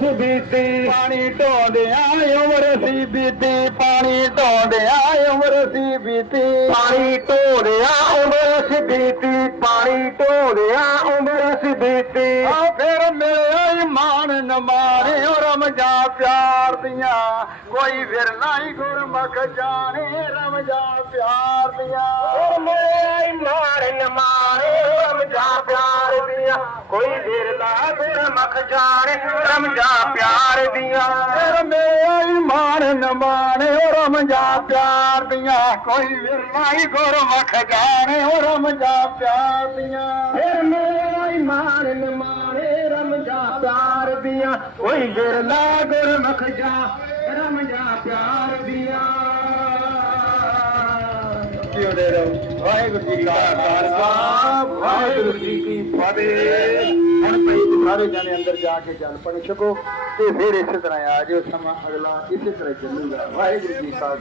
ਸੀ ਬੀਤੀ ਪਾਣੀ ਢੋਂਦਿਆਂ ਉਮਰ ਸੀ ਬੀਤੀ, ਪਾਣੀ ਢੋਂਦਿਆਂ ਉਮਰ ਸੀ ਬੀਤੀ। ਪਾਣੀ ਢੋਂਦਿਆਂ ਉਮਰ ਸੀ ਬੀਤੀ, ਪਾਣੀ ਢੋਂਦਿਆਂ ਉਮਰ ਸੀ ਬੀਤੀ। ਆ ਫਿਰ ਮਿਲਿਆ ਇਮਾਨ ਨਮਾਰੇ ਔਰ ਰਮਜਾ ਪਿਆਰ ਦੀਆਂ। ਕੋਈ ਵਿਰਲਾ ਹੀ ਗੁਰਮਖ ਜਾਣੇ ਰਮਜਾ ਪਿਆਰ ਦੀਆਂ। ਔਰ ਮਿਲਿਆ ਇਮਾਨ ਨਮਾਰੇ ਰਮਜਾ ਪਿਆਰ ਦੀਆਂ। ਕੋਈ ਵਿਰਲਾ ਗੁਰਮਖ ਜਾਣੇ ਰਮਜਾ ਪਿਆਰ ਦੀਆਂ। ਫਿਰ ਮੇਰਾ ਇਮਾਨ ਔਰ ਰਮਜਾ ਪਿਆਰ ਦੀਆਂ। ਕੋਈ ਵਿਰਲਾ ਹੀ ਗੁਰਮਖ ਜਾਣੇ ਰਮਜਾ ਪਿਆਰ ਦੀਆਂ। ਫਿਰ ਮੇਰਾ ਇਮਾਨ ਨਮਾਣੇ ਰਮਜਾ ਪਿਆਰ ਦੀਆਂ। ਕੋਈ ਵਿਰਲਾ ਗੁਰਮਖ ਜਾ ਰਮਜਾ ਪਿਆਰ ਦੀਆਂ। ਜਿਉਂਦੇ ਰਹੋ ਵਾਹਿਗੁਰੂ ਜੀ ਕਾ ਖਾਲਸਾ ਵਾਹਿਗੁਰੂ ਜੀ ਕੀ ਫਤਿਹ। ਸਾਰੇ ਜਾਣੇ ਅੰਦਰ ਜਾ ਕੇ ਜਲ ਪਣ ਛਕੋ ਤੇ ਫਿਰ ਇਸੇ ਤਰ੍ਹਾਂ ਆ ਜਿਓ ਸਮਾਂ ਅਗਲਾ ਇਸੇ ਤਰ੍ਹਾਂ ਚੱਲੂਗਾ। ਵਾਹਿਗੁਰੂ ਜੀ ਕਾ